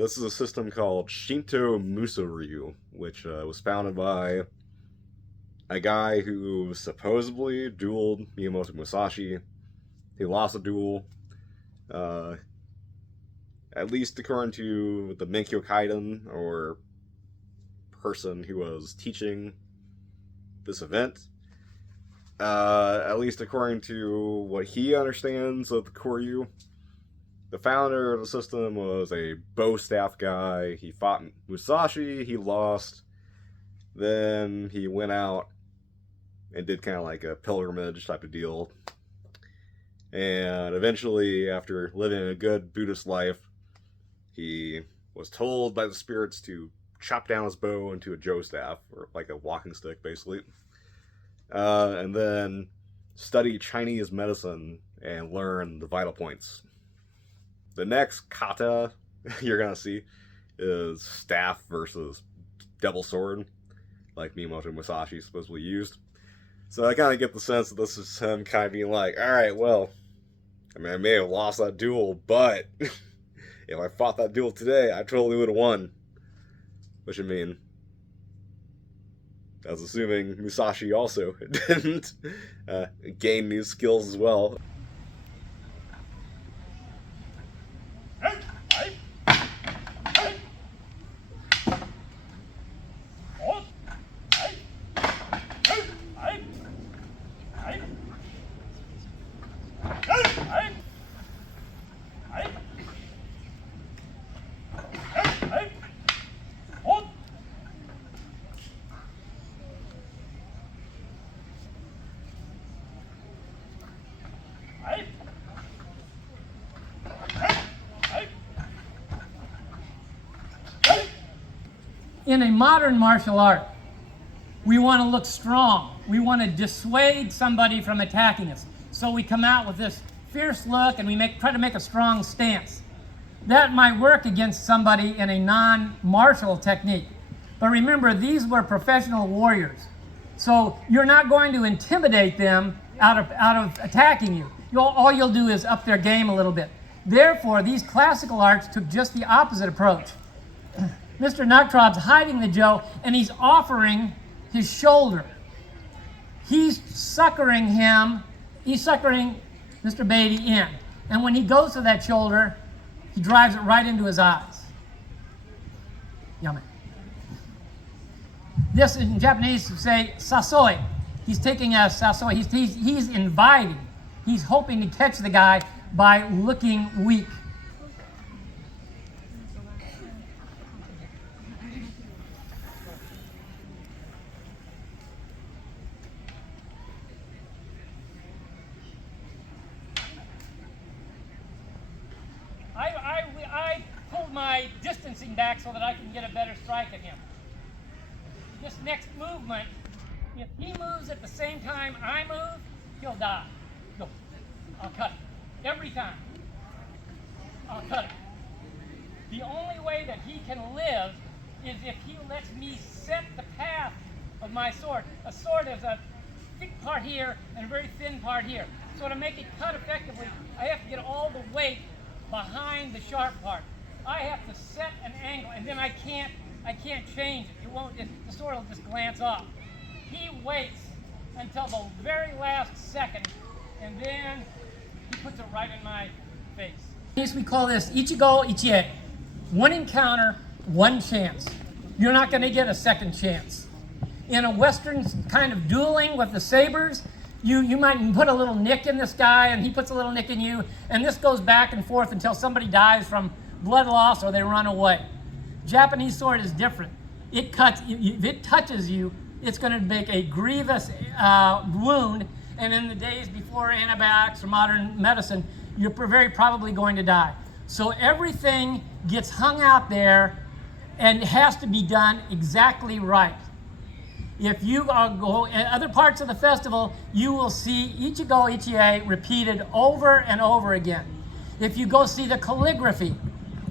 This is a system called Shindo muso, which was founded by a guy who supposedly dueled Miyamoto Musashi. He lost a duel. At least according to the Menkyo Kaiden, or person who was teaching this event. At least according to what he understands of the Koryu. The founder of the system was a bow staff guy. He fought Musashi, he lost. Then he went out and did kind of like a pilgrimage type of deal. And eventually, after living a good Buddhist life, he was told by the spirits to chop down his bow into a jo staff, or like a walking stick, basically. And then study Chinese medicine and learn the vital points. The next kata you're going to see is staff versus double sword, like Miyamoto Musashi supposedly used. So I kind of get the sense that this is him kind of being like, alright, well, I mean, I may have lost that duel, but if I fought that duel today, I totally would have won. Which, I mean, I was assuming Musashi also didn't gain new skills as well. In a modern martial art, we want to look strong. We want to dissuade somebody from attacking us. So we come out with this fierce look and we try to make a strong stance. That might work against somebody in a non-martial technique. But remember, these were professional warriors. So you're not going to intimidate them out of attacking you. All you'll do is up their game a little bit. Therefore, these classical arts took just the opposite approach. Mr. Nuttrob's hiding the jo, and he's offering his shoulder. He's suckering him, he's suckering Mr. Beatty in. And when he goes to that shoulder, he drives it right into his eyes. Yummy. This in Japanese would say sasoi. He's taking a sasoi, he's inviting. He's hoping to catch the guy by looking weak. I pulled my distancing back so that I can get a better strike at him. This next movement, if he moves at the same time I move, he'll die. Go. I'll cut it. Every time. I'll cut it. The only way that he can live is if he lets me set the path of my sword. A sword is a thick part here and a very thin part here. So to make it cut effectively, I have to get all the weight behind the sharp part. I have to set an angle, and then I can't change it. It won't. The sword will just glance off. He waits until the very last second, and then he puts it right in my face. We call this ichigo ichie. One encounter, one chance. You're not going to get a second chance. In a Western kind of dueling with the sabers, you might put a little nick in this guy and he puts a little nick in you, and this goes back and forth until somebody dies from blood loss or they run away. Japanese sword is different. It cuts, if it touches you, it's going to make a grievous wound, and in the days before antibiotics or modern medicine, you're very probably going to die. So everything gets hung out there and has to be done exactly right. If you go in other parts of the festival, you will see Ichigo Ichie repeated over and over again. If you go see the calligraphy,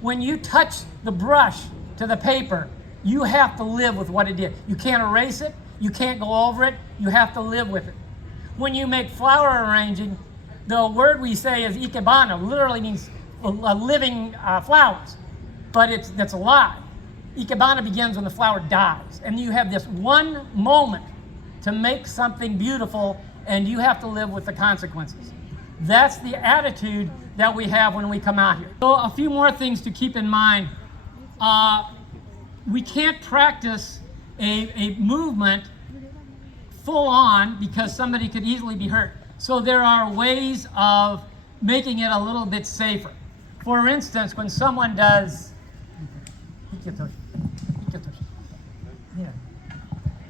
when you touch the brush to the paper, you have to live with what it did. You can't erase it, you can't go over it, you have to live with it. When you make flower arranging, the word we say is ikebana, literally means living flowers. but that's a lie. Ikebana begins when the flower dies, and you have this one moment to make something beautiful, and you have to live with the consequences. That's the attitude that we have when we come out here. So a few more things to keep in mind. We can't practice a movement full on because somebody could easily be hurt. So there are ways of making it a little bit safer. For instance, when someone does,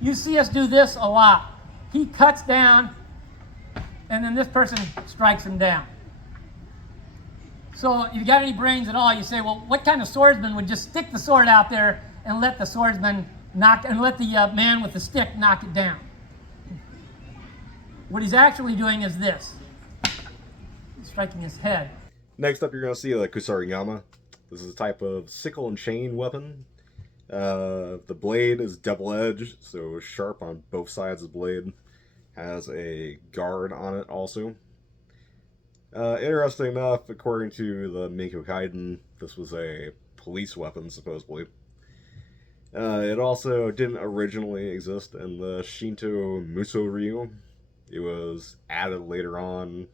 you see us do this a lot. He cuts down, and then this person strikes him down. So if you got any brains at all, you say, well, what kind of swordsman would just stick the sword out there and let the swordsman let the man with the stick knock it down? What he's actually doing is this. He's striking his head. Next up, you're going to see the kusarigama. This is a type of sickle and chain weapon. The blade is double-edged, so sharp on both sides of the blade. Has a guard on it also. Interesting enough, according to the Menkyo Kaiden, this was a police weapon, supposedly. It also didn't originally exist in the Shindo muso ryu. It was added later on,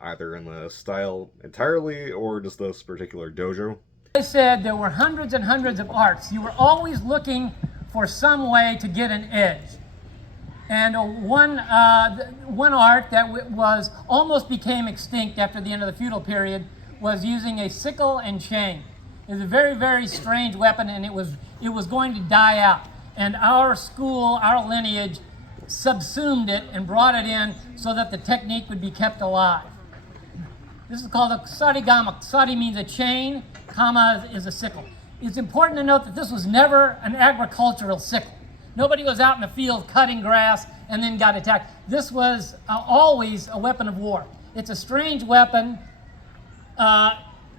either in the style entirely or just this particular dojo. I said there were hundreds and hundreds of arts. You were always looking for some way to get an edge. And one art that was almost became extinct after the end of the feudal period was using a sickle and chain. It was a very, very strange weapon, and it was going to die out. And our school, our lineage, subsumed it and brought it in so that the technique would be kept alive. This is called a kusarigama. Kusari means a chain, kama is a sickle. It's important to note that this was never an agricultural sickle. Nobody was out in the field cutting grass and then got attacked. This was always a weapon of war. It's a strange weapon.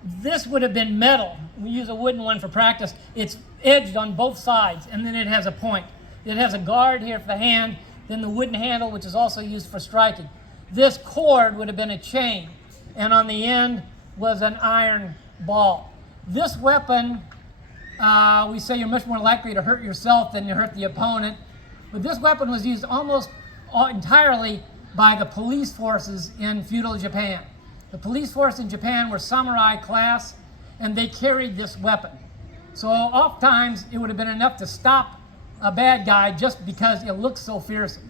This would have been metal. We use a wooden one for practice. It's edged on both sides, and then it has a point. It has a guard here for the hand, then the wooden handle, which is also used for striking. This cord would have been a chain, and on the end was an iron ball. This weapon, we say you're much more likely to hurt yourself than to hurt the opponent, but this weapon was used almost entirely by the police forces in feudal Japan. The police force in Japan were samurai class, and they carried this weapon. So oftentimes it would have been enough to stop a bad guy just because it looks so fearsome.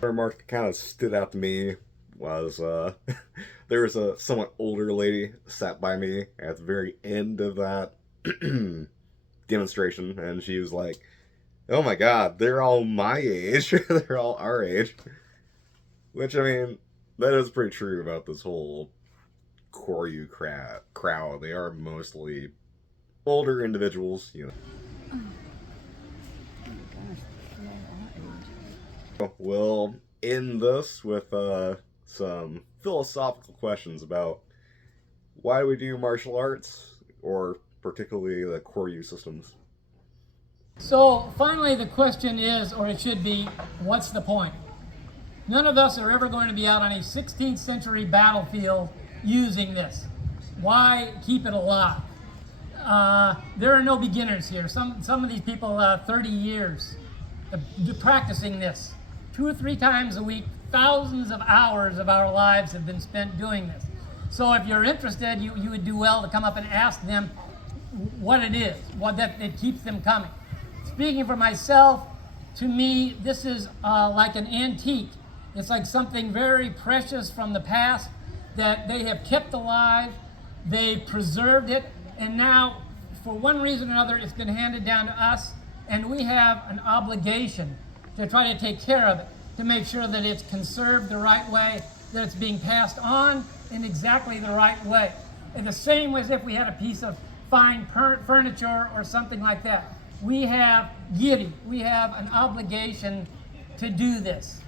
Remark that kind of stood out to me was there was a somewhat older lady sat by me at the very end of that demonstration, and she was like, "Oh my God, they're all my age. They're all our age." Which, I mean, that is pretty true about this whole Koryu crowd. They are mostly older individuals, you know. We'll end this with some philosophical questions about why we do martial arts, or particularly the Koryu systems. So finally the question is, or it should be, what's the point? None of us are ever going to be out on a 16th century battlefield using this. Why keep it alive? There are no beginners here. Some of these people, 30 years practicing this. 2 or 3 times a week, thousands of hours of our lives have been spent doing this. So if you're interested, you would do well to come up and ask them what it is, what that it keeps them coming. Speaking for myself, to me, this is like an antique. It's like something very precious from the past that they have kept alive, they've preserved it, and now, for one reason or another, it's been handed down to us, and we have an obligation to try to take care of it, to make sure that it's conserved the right way, that it's being passed on in exactly the right way. In the same way as if we had a piece of fine furniture or something like that. We have an obligation to do this.